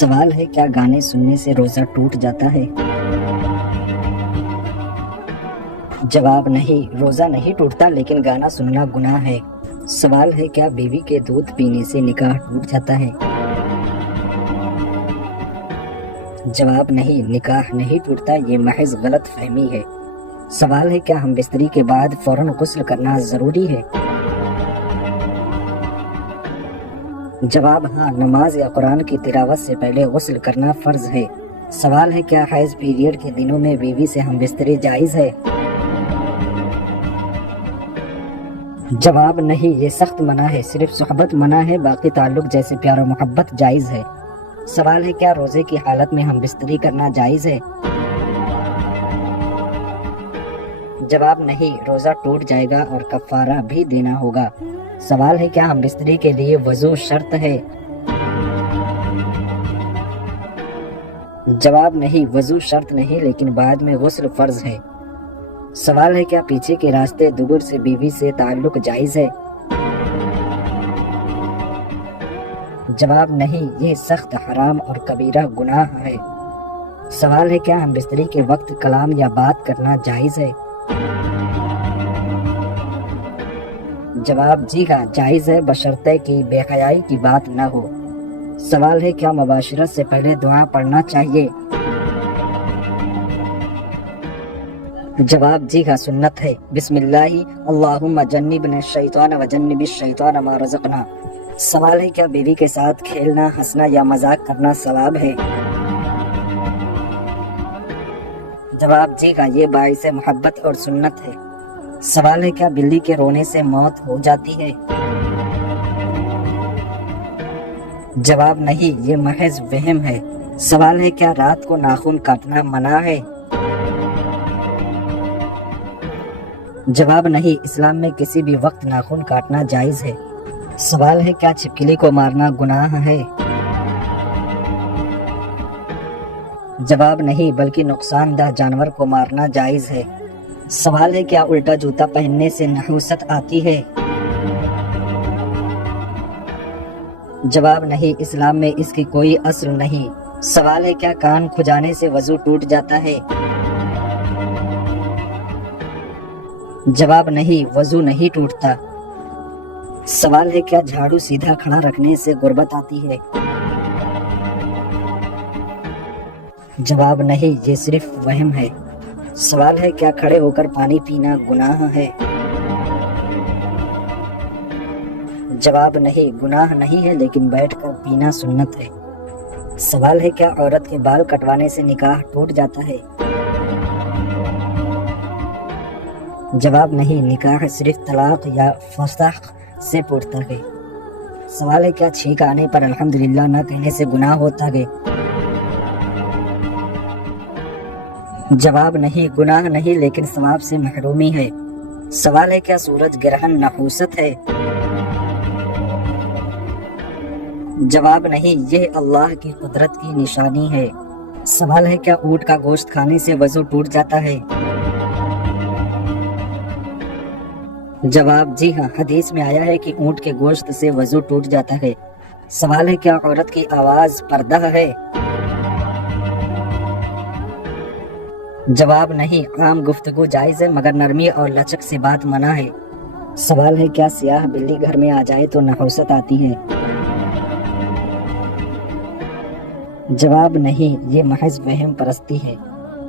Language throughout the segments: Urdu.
سوال ہے کیا گانے سننے سے روزہ ٹوٹ جاتا ہے؟ جواب نہیں، روزہ نہیں ٹوٹتا لیکن گانا سننا گناہ ہے۔ سوال ہے کیا بیوی کے دودھ پینے سے نکاح ٹوٹ جاتا ہے؟ جواب نہیں، نکاح نہیں ٹوٹتا، یہ محض غلط فہمی ہے۔ سوال ہے کیا ہم بستری کے بعد فوراً غسل کرنا ضروری ہے؟ جواب ہاں، نماز یا قرآن کی تلاوت سے پہلے غسل کرنا فرض ہے۔ سوال ہے کیا حیض پیریڈ کے دنوں میں بیوی سے ہم بستری جائز ہے؟ جواب نہیں، یہ سخت منع ہے، صرف صحبت منع ہے، باقی تعلق جیسے پیار و محبت جائز ہے۔ سوال ہے کیا روزے کی حالت میں ہم بستری کرنا جائز ہے؟ جواب نہیں، روزہ ٹوٹ جائے گا اور کفارہ بھی دینا ہوگا۔ سوال ہے کیا ہم بستری کے لیے وضو شرط ہے؟ جواب نہیں، وضو شرط نہیں لیکن بعد میں غسل فرض ہے۔ سوال ہے کیا پیچھے کے راستے دبر سے بیوی سے تعلق جائز ہے؟ جواب نہیں، یہ سخت حرام اور کبیرہ گناہ ہے۔ سوال ہے کیا ہم بستری کے وقت کلام یا بات کرنا جائز ہے؟ جواب جی ہاں، جائز ہے، بشرطے کہ بے حیائی کی بات نہ ہو۔ سوال ہے کیا مباشرت سے پہلے دعا پڑھنا چاہیے؟ جواب جی ہاں، سنت ہے۔ بسم اللہ اللہم جنبنا الشیطان وجنب الشیطان ما رزقنا۔ سوال ہے کیا بیوی کے ساتھ کھیلنا، ہنسنا یا مذاق کرنا ثواب ہے؟ جواب جی ہاں، یہ باعث محبت اور سنت ہے۔ سوال ہے کیا بلی کے رونے سے موت ہو جاتی ہے؟ جواب نہیں، یہ محض وہم ہے۔ سوال ہے کیا رات کو ناخن کاٹنا منع ہے؟ جواب نہیں، اسلام میں کسی بھی وقت ناخن کاٹنا جائز ہے۔ سوال ہے کیا چھپکلی کو مارنا گناہ ہے؟ جواب نہیں، بلکہ نقصان دہ جانور کو مارنا جائز ہے۔ سوال ہے کیا الٹا جوتا پہننے سے نحوست آتی ہے؟ جواب نہیں، اسلام میں اس کی کوئی اصل نہیں۔ سوال ہے کیا کان کھجانے سے وضو ٹوٹ جاتا ہے؟ جواب نہیں، وضو نہیں ٹوٹتا۔ سوال ہے کیا جھاڑو سیدھا کھڑا رکھنے سے غربت آتی ہے؟ جواب نہیں، یہ صرف وہم ہے۔ سوال ہے کیا کھڑے ہو کر پانی پینا گناہ ہے؟ جواب نہیں، گناہ نہیں ہے لیکن بیٹھ کر پینا سنت ہے۔ سوال ہے کیا عورت کے بال کٹوانے سے نکاح ٹوٹ جاتا ہے؟ جواب نہیں، نکاح صرف طلاق یا فسخ سے ٹوٹتا ہے۔ سوال ہے کیا چھینک آنے پر الحمدللہ نہ کہنے سے گناہ ہوتا ہے؟ جواب نہیں، گناہ نہیں لیکن ثواب سے محرومی ہے۔ سوال ہے کیا سورج گرہن نحوست ہے؟ جواب نہیں، یہ اللہ کی قدرت کی نشانی ہے۔ سوال ہے کیا اونٹ کا گوشت کھانے سے وضو ٹوٹ جاتا ہے؟ جواب جی ہاں، حدیث میں آیا ہے کہ اونٹ کے گوشت سے وضو ٹوٹ جاتا ہے۔ سوال ہے کیا عورت کی آواز پردہ ہے؟ جواب نہیں، عام گفتگو جائز ہے مگر نرمی اور لچک سے بات منع ہے۔ سوال ہے کیا سیاہ بلی گھر میں آ جائے تو نحوست آتی ہے؟ جواب نہیں، یہ محض وہم پرستی ہے۔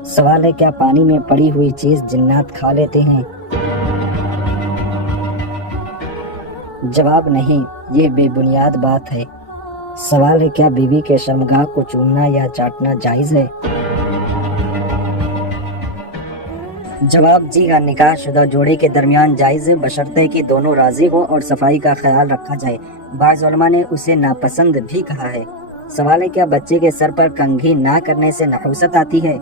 سوال ہے کیا پانی میں پڑی ہوئی چیز جنات کھا لیتے ہیں؟ جواب نہیں، یہ بے بنیاد بات ہے۔ سوال ہے کیا بیوی کے شرمگاہ کو چومنا یا چاٹنا جائز ہے؟ جواب جی ہاں، نکاح شدہ جوڑے کے درمیان جائز ہے بشرطے کہ دونوں راضی ہوں اور صفائی کا خیال رکھا جائے۔ بعض علماء نے اسے ناپسند بھی کہا ہے۔ سوال ہے کیا بچے کے سر پر کنگھی نہ کرنے سے نحوست آتی ہے؟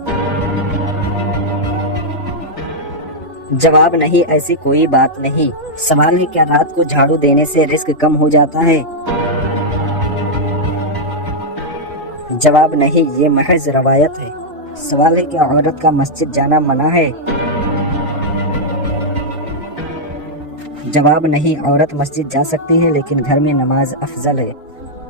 جواب نہیں، ایسی کوئی بات نہیں۔ سوال ہے کیا رات کو جھاڑو دینے سے رزق کم ہو جاتا ہے؟ جواب نہیں، یہ محض روایت ہے۔ سوال ہے کیا عورت کا مسجد جانا منع ہے؟ جواب نہیں، عورت مسجد جا سکتی ہے لیکن گھر میں نماز افضل ہے۔